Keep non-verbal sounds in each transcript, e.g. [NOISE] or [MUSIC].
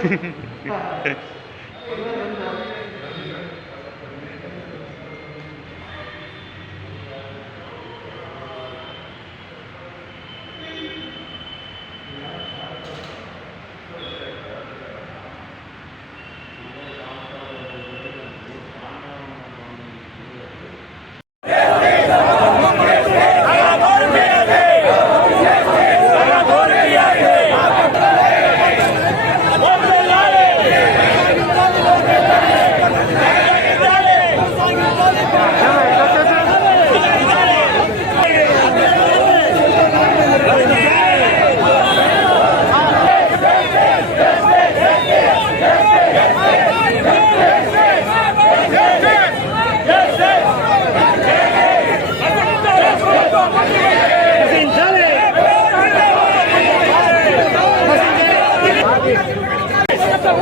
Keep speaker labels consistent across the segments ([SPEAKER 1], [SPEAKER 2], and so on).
[SPEAKER 1] [LAUGHS] Thank you.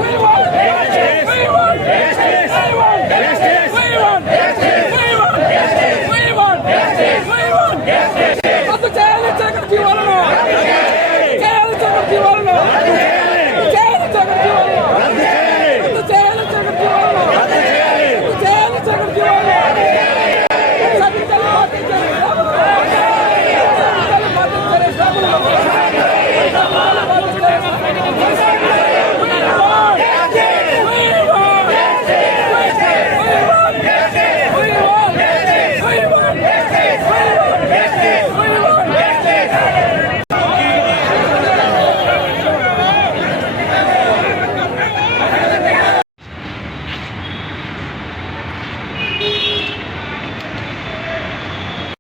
[SPEAKER 2] உயிர்